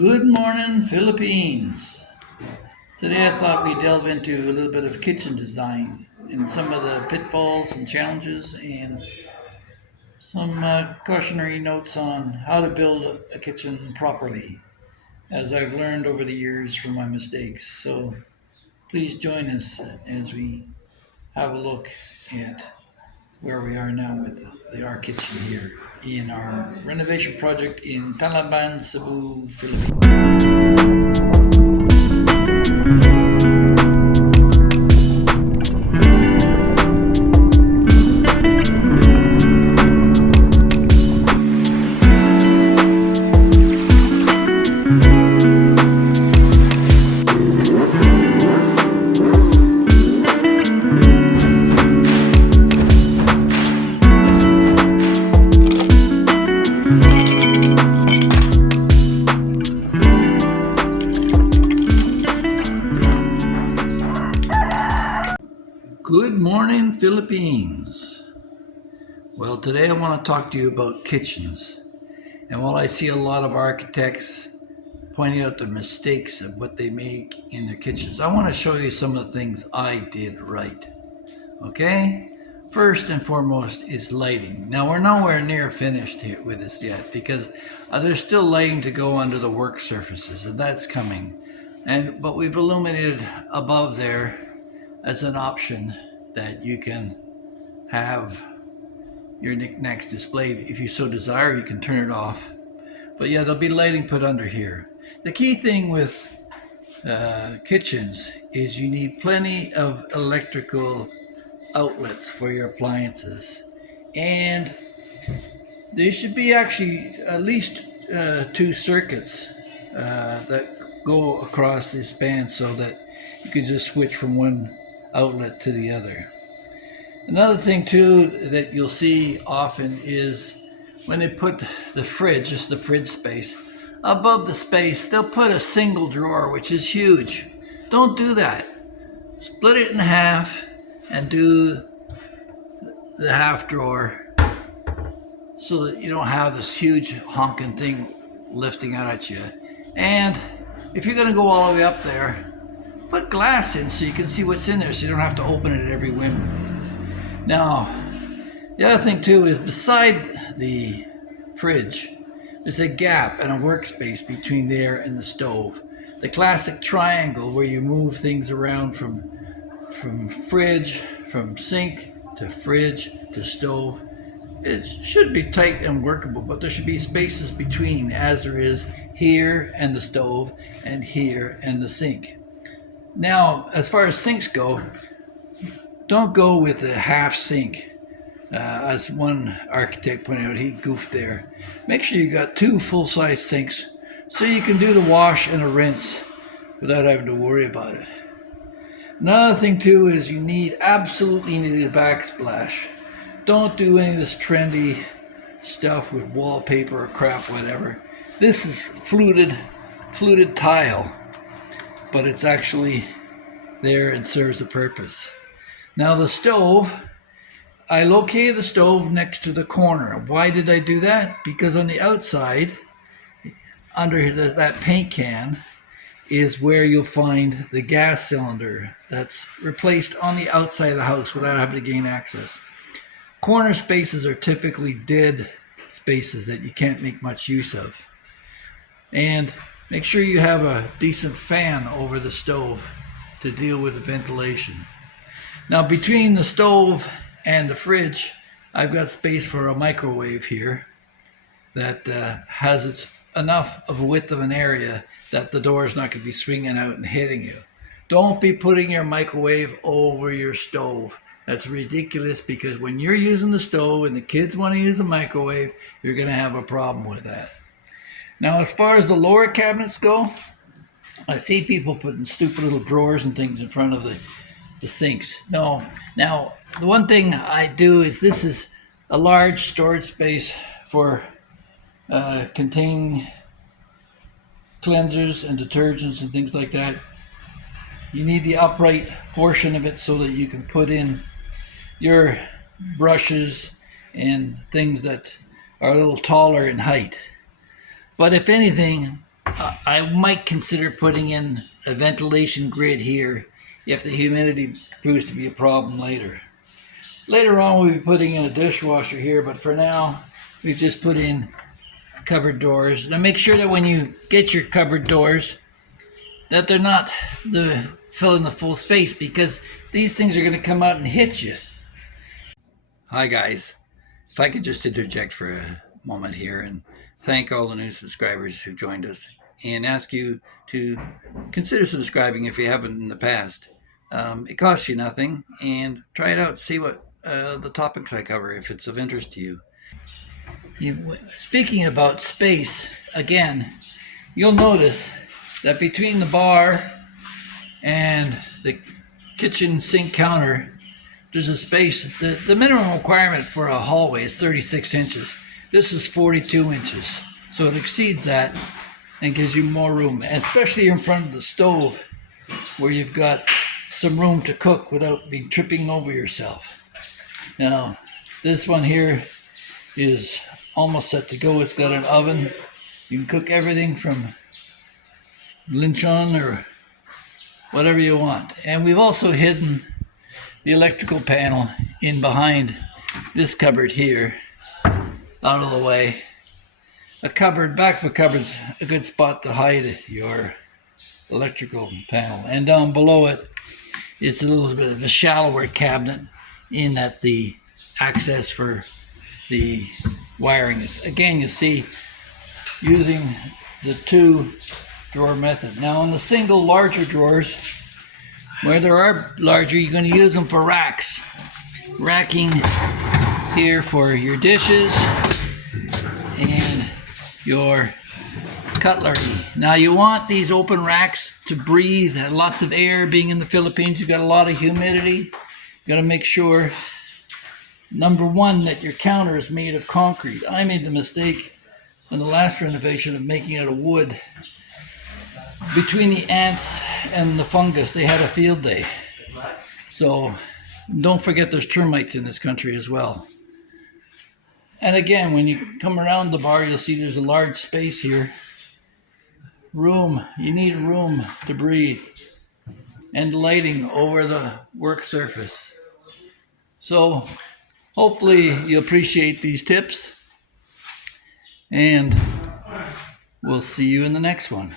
Good morning, Philippines. Today I thought we'd delve into a little bit of kitchen design and some of the pitfalls and challenges and some cautionary notes on how to build a kitchen properly, as I've learned over the years from my mistakes. So please join us as we have a look at where we are now with our kitchen here in our renovation project in Palaban, Cebu, Philippines. Good morning, Philippines. Well, today I want to talk to you about kitchens. And while I see a lot of architects pointing out the mistakes of what they make in their kitchens, I want to show you some of the things I did right. Okay? First and foremost is lighting. Now, we're nowhere near finished here with this yet because there's still lighting to go under the work surfaces, and that's coming. But we've illuminated above there as an option that you can have your knickknacks displayed. If you so desire, you can turn it off. But yeah, there'll be lighting put under here. The key thing with kitchens is you need plenty of electrical outlets for your appliances. And there should be actually at least two circuits that go across this band so that you can just switch from one outlet to the other. Another thing too that you'll see often is when they put the fridge, just the fridge space, above the space, they'll put a single drawer, which is huge. Don't do that. Split it in half and do the half drawer so that you don't have this huge honking thing lifting out at you. And if you're going to go all the way up there, put glass in so you can see what's in there so you don't have to open it at every whim. Now, the other thing too is beside the fridge, there's a gap and a workspace between there and the stove. The classic triangle where you move things around from sink to fridge to stove. It should be tight and workable, but there should be spaces between, as there is here and the stove and here and the sink. Now, as far as sinks go, don't go with a half sink. As one architect pointed out, he goofed there. Make sure you got two full-size sinks so you can do the wash and a rinse without having to worry about it. Another thing too is you absolutely need a backsplash. Don't do any of this trendy stuff with wallpaper or crap, whatever. This is fluted tile, but it's actually there and serves a purpose. Now the stove, I located the stove next to the corner. Why did I do that? Because on the outside, under that paint can, is where you'll find the gas cylinder that's replaced on the outside of the house without having to gain access. Corner spaces are typically dead spaces that you can't make much use of. And make sure you have a decent fan over the stove to deal with the ventilation. Now between the stove and the fridge, I've got space for a microwave here that has enough of a width of an area that the door is not going to be swinging out and hitting you. Don't be putting your microwave over your stove. That's ridiculous because when you're using the stove and the kids want to use the microwave, you're going to have a problem with that. Now, as far as the lower cabinets go, I see people putting stupid little drawers and things in front of the sinks. No. Now, the one thing I do is this is a large storage space for containing cleansers and detergents and things like that. You need the upright portion of it so that you can put in your brushes and things that are a little taller in height. But if anything, I might consider putting in a ventilation grid here if the humidity proves to be a problem later. Later on, we'll be putting in a dishwasher here, but for now, we've just put in cupboard doors. Now make sure that when you get your cupboard doors, that they're not filling the full space, because these things are going to come out and hit you. Hi guys, if I could just interject for a moment here and thank all the new subscribers who joined us and ask you to consider subscribing if you haven't in the past. It costs you nothing, and try it out, see what the topics I cover, if it's of interest to you. Speaking about space, again, you'll notice that between the bar and the kitchen sink counter, there's a space. The minimum requirement for a hallway is 36 inches. This is 42 inches. So it exceeds that and gives you more room, especially in front of the stove where you've got some room to cook without being tripping over yourself. Now, this one here is almost set to go. It's got an oven. You can cook everything from luncheon or whatever you want. And we've also hidden the electrical panel in behind this cupboard here, out of the way. Back of a cupboard's a good spot to hide your electrical panel. And down below it, it's a little bit of a shallower cabinet in that the access for the wiring is, again, you see, using the 2-drawer method. Now on the single larger drawers, where there are larger, you're going to use them for racks. Racking here for your dishes and your cutlery. Now you want these open racks to breathe lots of air. Being in the Philippines, you've got a lot of humidity. You got to make sure, number one, that your counter is made of concrete. I made the mistake in the last renovation of making it of wood. Between the ants and the fungus, they had a field day. So don't forget there's termites in this country as well. And again, when you come around the bar, you'll see there's a large space here. Room, you need room to breathe. And lighting over the work surface. So hopefully you appreciate these tips. And we'll see you in the next one.